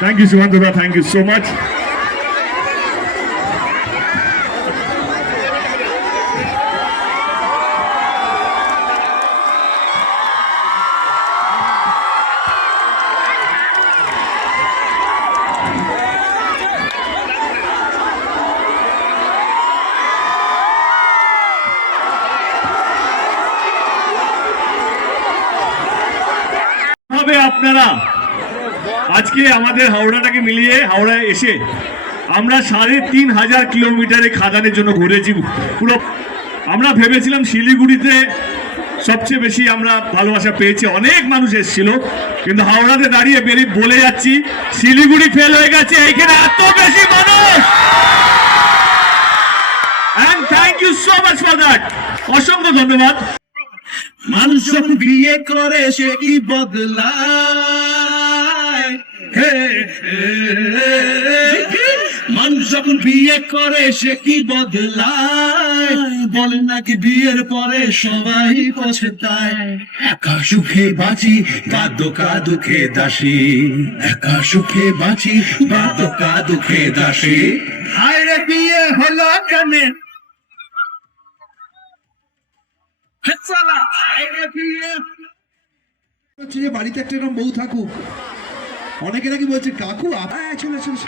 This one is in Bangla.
thank you Sumanta da thank you so much হবে আপনারা আজকে আমাদের হাওড়াটাকে মিলিয়ে হাওড়ায় এসে আমরা সাড়ে তিন হাজার কিলোমিটারে খাদানের জন্য ঘুরেছি। পুরো আমরা ভেবেছিলাম শিলিগুড়িতে সবচেয়ে বেশি আমরা ভালোবাসা পেয়েছি। অনেক মানুষ এসেছিল, কিন্তু হাওড়াতে দাঁড়িয়ে বেরিয়ে বলে যাচ্ছি, শিলিগুড়ি ফেল হয়ে গেছে, এইখানে এত বেশি মানুষ! Thank you so much for that অসংখ্য ধন্যবাদ। মানুষ বিয়ে করে, সে কি হে। মানুষ যখন বিয়ে করে সে কি বদলায়? বলে নাকি বিয়ের পরে সবাই পছতায় একা সুখে বাঁচি বাদ্যকা দুঃখে দাসী। একা সুখে বাঁচি বাদ্যকা দুঃখে দাসী। রে বিয়ে হলো কেনে বাড়িতে একটা এরকম বউ থাকুক অনেকে নাকি বলছে কাকু হ্যাঁ, চলে চলে।